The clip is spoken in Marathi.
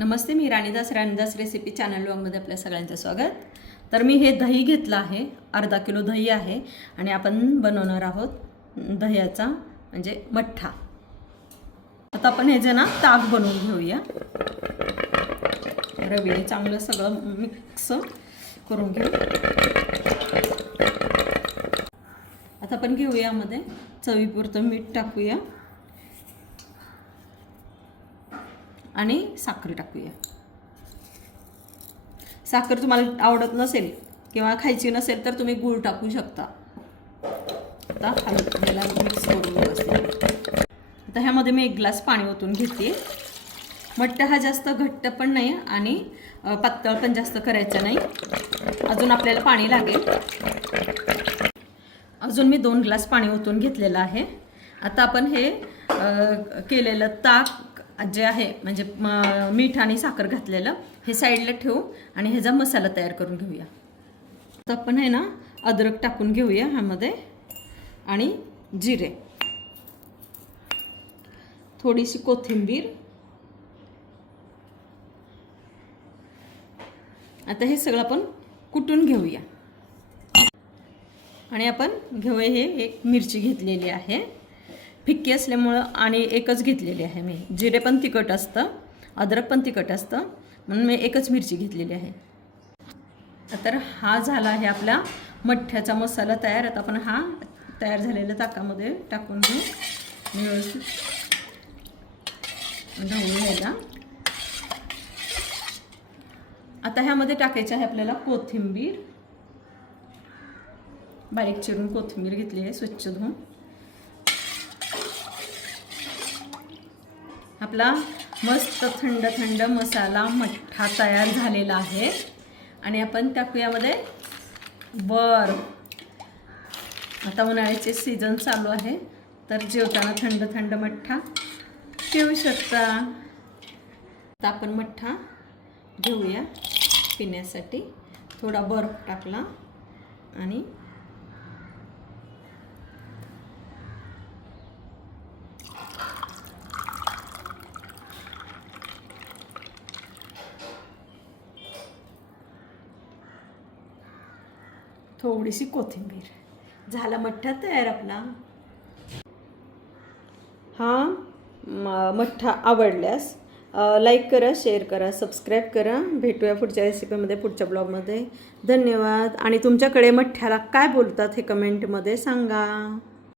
नमस्ते मी राणीदास राणीदास रेसिपी चॅनल ब्लॉगमध्ये आपल्या सगळ्यांचं स्वागत. तर मी हे दही घेतलं आहे अर्धा किलो दही आहे आणि आपण बनवणार आहोत दह्याचा म्हणजे मठ्ठा. आता आपण हे जे ना ताक बनवून घेऊया. रवीने चांगलं सगळं मिक्स करून घेऊ. आता आपण घेऊया मध्ये चवीपुरतं मीठ टाकूया. आणि साखर टाकूया. साखर तुम्हाला आवडत नसेल किंवा खायची नसेल तर तुम्ही गूळ टाकू शकता. आता हलक मिक्स करून व्यवस्थित आता ह्यामध्ये मी एक ग्लास पाणी ओतून घेते. मट्टा हा जास्त घट्ट पण नाही आणि पातळ पण जास्त करायचं नाही. अजून आपल्याला पाणी लागेल. अजून मी दोन ग्लास पाणी ओतून घेतलेलं आहे. आता आपण हे केलेलं ताक जे आहे म्हणजे मीठ आणि साखर घातलेलं हे साईडला ठेवू आणि ह्याचा मसाला तयार करून घेऊया. तर आपण आहे ना अद्रक टाकून घेऊया ह्यामध्ये आणि जिरे. थोडीशी कोथिंबीर. आता हे सगळं आपण कुटून घेऊया. आणि आपण घेऊया हे एक मिरची घेतलेली आहे. फिक्की असल्यामुळं आणि एकच घेतलेली आहे मी. जिरे पण तिखट असतं अद्रक पण तिखट असतं म्हणून मी एकच मिरची घेतलेली आहे. तर हा झाला आहे आपला मठ्ठ्याचा मसाला तयार. आता आपण हा तयार झालेल्या ताकामध्ये टाकून घेऊ. व्यवस्थित ढवळून घ्यायला. आता ह्यामध्ये टाकायचं आहे आपल्याला कोथिंबीर. बारीक चिरून कोथिंबीर घेतली आहे स्वच्छ धुवून. आपला मस्त थंड थंड मसाला मठ्ठा तयार झालेला आहे. आणि आपण टाकूयामध्ये बर आता उन्हाळ्याचे सीझन चालू आहे तर जेवताना थंड थंड मठ्ठा ठेवू शकता. आता आपण मठ्ठा घेऊया पिण्यासाठी. थोडा बर्फ टाकला आणि थोडीशी कोथिंबीर. झाला मठ्ठा तयार आपला. हा मठ्ठा आवडल्यास लाईक करा शेअर करा सबस्क्राईब करा. भेटूया पुढच्या रेसिपीमध्ये पुढच्या ब्लॉगमध्ये धन्यवाद. आणि तुमच्याकडे मठ्ठ्याला काय बोलतात हे कमेंटमध्ये सांगा.